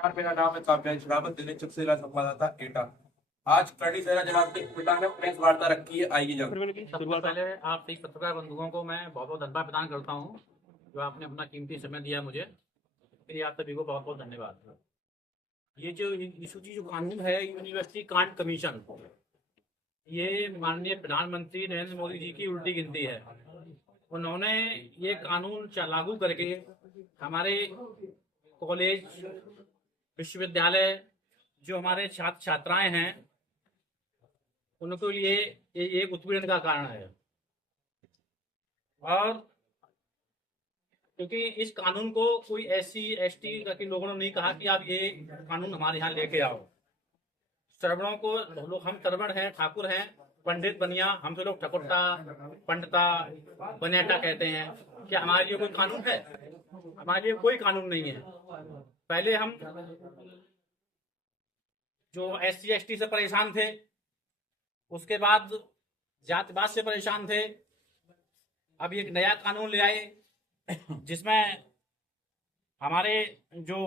यार, मेरा नाम है काव्यांश रावत, दिल्ली चुप जिला संवाददाता एटा। आज करनी सेना जनाब ने कोयटा में प्रेस वार्ता रखी है, आइए जानते हैं। सबसे पहले आप सभी पत्रकार बंधुओं को मैं बहुत बहुत धन्यवाद प्रदान करता हूँ जो आपने अपना कीमती समय दिया मुझे। फिर आप सभी को बहुत बहुत धन्यवाद। ये जो इशू जो कानून है यूनिवर्सिटी कांड कमीशन, ये माननीय प्रधानमंत्री नरेंद्र मोदी जी की उल्टी गिनती है। उन्होंने ये कानून लागू करके हमारे कॉलेज विश्वविद्यालय जो हमारे छात्र छात्राएं हैं उनके लिए ये एक उत्पीड़न का कारण है। और क्योंकि इस कानून को कोई SC ST के लोगों ने नहीं कहा कि आप ये कानून हमारे यहाँ लेके आओ। श्रवणों को लोग, हम श्रवण हैं, ठाकुर हैं, पंडित बनिया, हम तो लोग ठकुरता पंडिता बनेटा कहते हैं। क्या हमारे लिए कोई कानून है? हमारे लिए कोई कानून नहीं है। पहले हम जो SC ST से परेशान थे, उसके बाद जातिवाद से परेशान थे। अब एक नया कानून ले आए जिसमें हमारे जो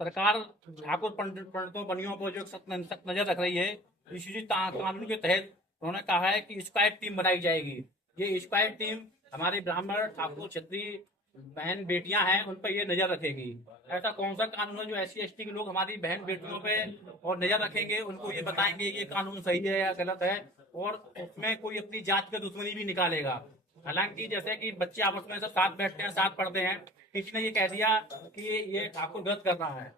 सरकार ठाकुर पंडितों बनियों को जो सख्त नजर रख रही है, इसी कानून के तहत उन्होंने कहा है कि स्क्वाड टीम बनाई जाएगी। ये स्क्वाड टीम हमारे ब्राह्मण ठाकुर क्षत्रिय बहन बेटियां हैं, उन पर ये नजर रखेगी। ऐसा कौन सा कानून है जो SC ST के लोग हमारी बहन बेटियों पे और नजर रखेंगे, उनको ये बताएंगे ये कानून सही है या गलत है, और उसमें कोई अपनी जात पे दुश्मनी भी निकालेगा। हालांकि जैसे कि बच्चे आपस में सब साथ बैठते हैं, साथ पढ़ते हैं, किसी ने ये कह दिया कि ये ठाकुर गलत कर रहा है,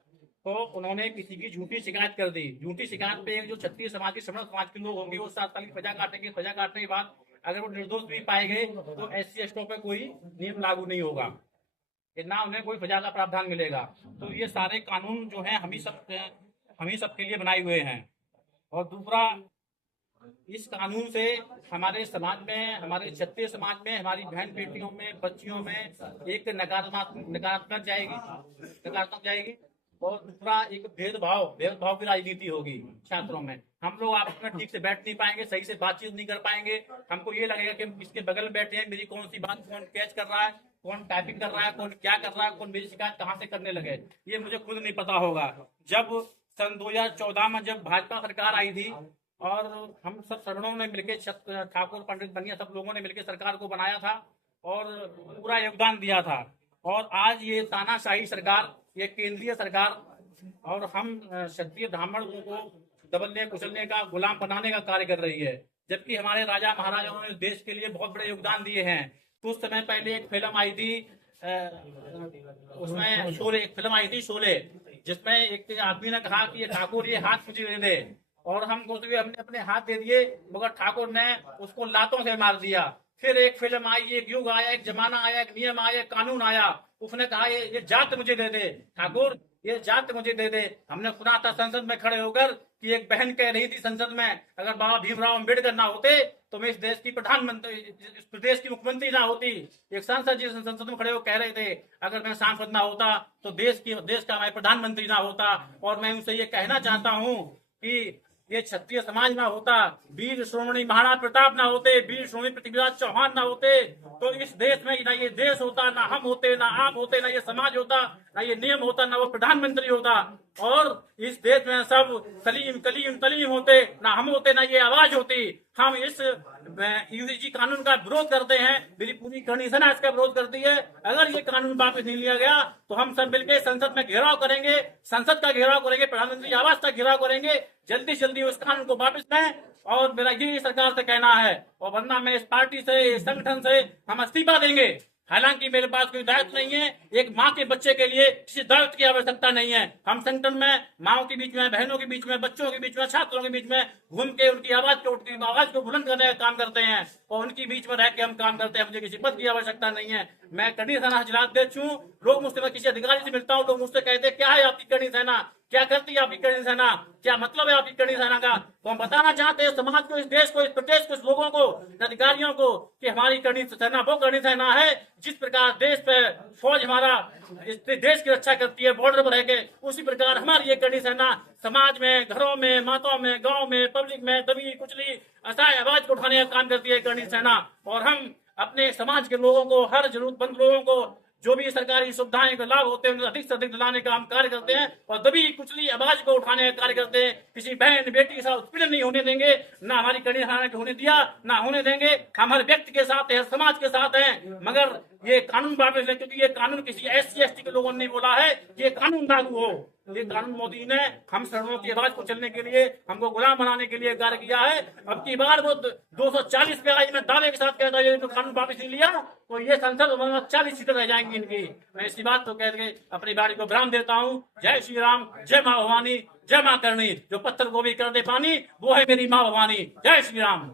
तो उन्होंने किसी की झूठी शिकायत कर दी। झूठी शिकायत पे जो क्षत्रिय समाज के श्रमण समाज के लोग होंगे वो 7 साल की सजा काटेंगे। सजा काटने के बाद अगर वो निर्दोष भी पाए गए तो SC ST पे कोई नियम लागू नहीं होगा, ना उन्हें कोई सजा का प्रावधान मिलेगा। तो ये सारे कानून जो है हम ही सब के लिए बनाए हुए हैं। और दूसरा, इस कानून से हमारे समाज में, हमारे क्षत्रिय समाज में, हमारी बहन बेटियों में, बच्चियों में एक नकारात्मक जाएगी। और दूसरा, एक भेदभाव की राजनीति होगी छात्रों में। हम लोग आपस में ठीक से बैठ नहीं पाएंगे, सही से बातचीत नहीं कर पाएंगे। हमको ये लगेगा कि किसके बगल में बैठे हैं, मेरी कौन सी बात कौन कैच कर रहा है, कौन टाइपिंग कर रहा है, कौन क्या कर रहा है, कौन मेरी शिकायत कहाँ से करने लगे, ये मुझे खुद नहीं पता होगा। जब सन 2014 में जब भाजपा सरकार आई थी और हम सब श्रवणों ने मिलकर, ठाकुर पंडित बनिया सब लोगों ने मिलकर सरकार को बनाया था और पूरा योगदान दिया था। और आज ये तानाशाही सरकार, ये केंद्रीय सरकार, और हम क्षत्रिय ब्राह्मण को दबलने कुचलने का, गुलाम बनाने का कार्य कर रही है। जबकि हमारे राजा महाराजाओं ने देश के लिए बहुत बड़े योगदान दिए हैं। कुछ समय पहले एक फिल्म आई थी, उसमें शोले, एक फिल्म आई थी शोले, जिसमें एक आदमी ने कहा कि ये ठाकुर ये हाथ मुझे दे दे, और हम हमने अपने हाथ दे दिए, मगर ठाकुर ने उसको लातों से मार दिया। फिर एक फिल्म आई, एक युग आया, एक जमाना आया, एक नियम आया, एक कानून आया, उसने कहा ये जात मुझे दे दे ठाकुर, ये जात मुझे दे दे। हमने सुना था संसद में खड़े होकर कि एक बहन कह रही थी संसद में, अगर बाबा भीमराव अम्बेडकर ना होते तो मैं इस देश की प्रधानमंत्री, इस प्रदेश की मुख्यमंत्री ना होती। एक सांसद जी संसद में खड़े होकर कह रहे थे, अगर मैं सांसद ना होता तो देश का मैं प्रधानमंत्री ना होता। और मैं उनसे ये कहना चाहता हूँ कि ये क्षत्रिय समाज ना होता, वीर श्रोमणी महाराणा प्रताप ना होते, वीर श्रोमणी पृथ्वीराज चौहान ना होते, तो इस देश में ना ये देश होता, ना हम होते, ना आप होते, ना ये समाज होता, ना ये नियम होता, ना वो प्रधानमंत्री होता। और इस देश में सब कलीम कलीम कलीम होते, ना हम होते, ना ये आवाज होती। हम इस UGC कानून का विरोध करते हैं, मेरी पूरी करनी सेना इसका विरोध करती है। अगर ये कानून वापस नहीं लिया गया तो हम सब मिलकर संसद में घेराव करेंगे, संसद का घेराव करेंगे, प्रधानमंत्री आवास का घेराव करेंगे, जल्दी से जल्दी उस कानून को वापस लें। और मेरा यही सरकार से कहना है, और वरना मैं इस पार्टी से, इस संगठन से हम इस्तीफा देंगे। हालांकि मेरे पास कोई दायित्व नहीं है, एक माँ के बच्चे के लिए किसी दायित्व की आवश्यकता नहीं है। हम संगठन में माओ के बीच में, बहनों के बीच में, बच्चों के बीच में, छात्रों के बीच में घूम के उनकी आवाज को बुलंद करने का काम करते हैं, और उनके बीच में रह के हम काम करते हैं। मुझे किसी पद की आवश्यकता नहीं है। मैं करनी सेना जिलाध्यक्ष हूँ। लोग मुझसे, मैं किसी अधिकारी से मिलता हूँ, लोग मुझसे कहते हैं क्या है आपकी करनी सेना, क्या करती है आपकी करनी सेना, क्या मतलब है आपकी करनी सेना का। तो हम बताना चाहते हैं समाज को, इस देश को, इस प्रदेश को, इस लोगों को, अधिकारियों को, कि हमारी करनी सेना वो करनी सेना है जिस प्रकार देश पे फौज हमारा इस देश की रक्षा करती है बॉर्डर पर रहकर, उसी प्रकार हमारी ये करनी सेना समाज में, घरों में, माताओं में, गाँव में, पब्लिक में दबी कुचली असहाय आवाज को उठाने का काम करती है करनी सेना। और हम अपने समाज के लोगों को, हर जरूरतमंद लोगों को जो भी सरकारी सुविधाएं का लाभ होते हैं उन्हें अधिक से अधिक दिलाने का हम कार्य करते हैं और दबी कुचली आवाज को उठाने का कार्य करते हैं। किसी बहन बेटी के साथ उत्पीड़न नहीं होने देंगे, ना हमारी कड़ी थाना के होने दिया, ना होने देंगे। हम हर व्यक्ति के साथ है, समाज के साथ हैं, मगर ये कानून वापस लें, क्योंकि ये कानून किसी SC/ST के लोगों ने नहीं बोला है, ये कानून लागू हो। ये कानून मोदी ने हम शरणों की आवाज को चलने के लिए, हमको गुलाम बनाने के लिए कार्य किया है। अब की बार वो 240 पे आई, मैं दावे के साथ कहता हूँ कानून वापस नहीं लिया तो ये संसद 40 सीटें रह जाएंगी इनकी। मैं इसी बात को कह के अपनी बारी को विराम देता हूँ। जय श्री राम, जय माँ भवानी, जय माँ करणी। जो पत्थर को भी कर दे पानी, वो है मेरी माँ भवानी। जय श्री राम।